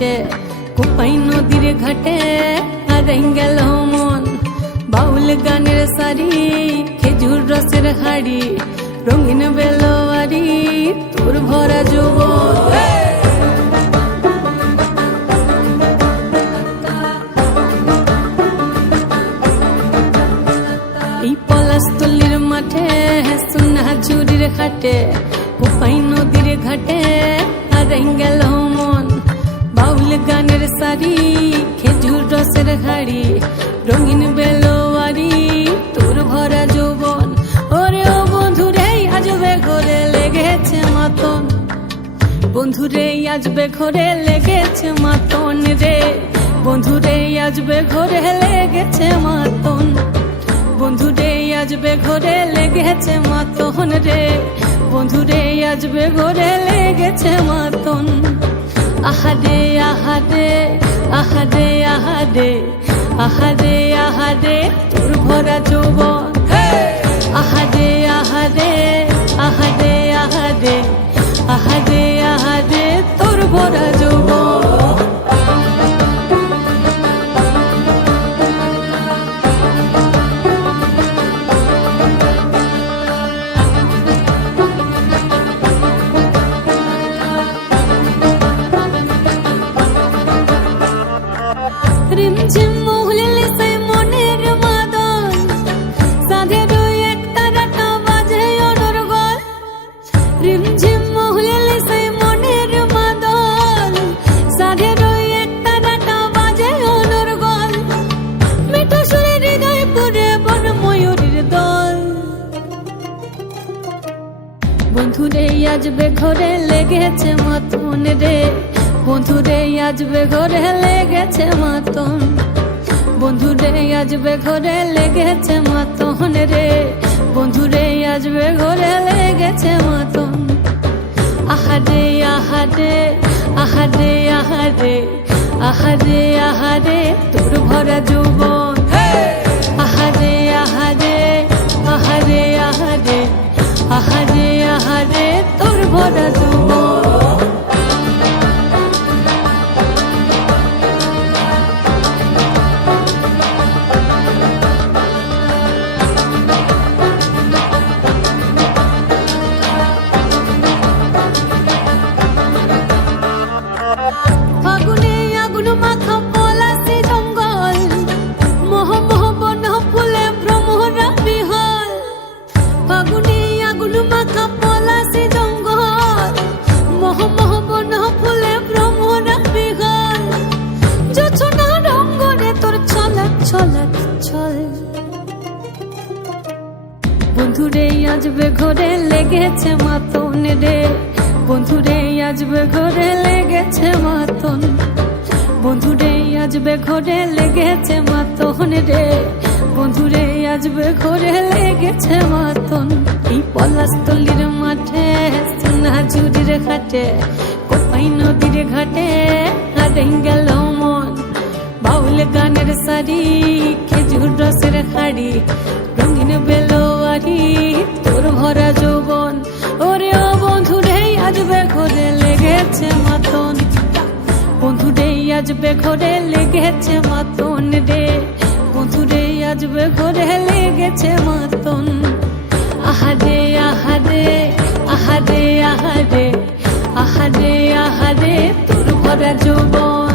হাটে কোপাই নদীর ঘাটে হারাই গেল মন বাউল গানের সারি খেজুর রসের হাড়ি রঙিন বেলোয়ারি তোর ভরা যৌবন এই পলাশতলির মাঠে সোনা ঝুরির হাটে কোপাই নদীর ঘাটে হারাই গেল মন বাউল গানের সারি খেজুর রসের হাড়ি রঙিন বেলোয়ারি তোর ভরা যৌবন ওরে ও বন্ধুরে আজবে ঘরে লেগেছে মাতন বন্ধুরে আজবে ঘরে লেগেছে মাতন রে বন্ধুরে আজবে ঘরে লেগেছে মাতন বন্ধুরে আজবে ঘরে লেগেছে মাতন রে বন্ধুরে আজবে ঘরে লেগেছে মাতন আহারে আহারে আহারে আহারে আহারে আহারে তোর ভরা যৌবন আহারে আহারে আহারে আহারে আহারে আহারে তোর ভরা যৌবন রিমঝিম মহুলে সে মনের মাদন সাধের এক তারাটা বাজে অনর্গল রিমঝিম মহুলে সে মনের মাদন সাধের এক তারাটা বাজে অনর্গল মিঠো সুরে হৃদয় পুরে বন ময়ূরের দল বন্ধুরে আজবে ঘরে লেগেছে মাতন রে বন্ধুরে আজবে ঘরে লেগেছে মাতন বন্ধুরে আজবে ঘরে লেগেছে মাতন রে বন্ধুরে আজবে ঘরে লেগেছে মাতন আহারে আহারে আহারে আহারে আহারে আহারে তোর ভরা যৌবন আহারে আহারে আহারে আহারে আহারে আহারে তোর ভরা যৌবন বন্ধুরে আজবে ঘরে লেগেছে মাতন রে বন্ধুরে আজবে ঘরে লেগেছে মাতন বন্ধুরে আজবে ঘরে লেগেছে মাতন রে বন্ধুরে আজবে ঘরে লেগেছে মাতন এই পলাশতলির মাঠে সোনা ঝুরির ঘাটে কোপাই নদীর ঘাটে হারাই গেল মন বাউল গানের সারি খেজুর রসের হাড়ি রঙিন বেলোয়ারি তোর ভরা যৌবন ওরে ও বন্ধুরে আজবে ঘরে লেগেছে মাতন বন্ধুরে আজবে ঘরে লেগেছে মাতন রে বন্ধুরে আজবে ঘরে লেগেছে মাতন আহারে আহারে আহারে আহারে আহারে আহারে তোর ভরা যৌবন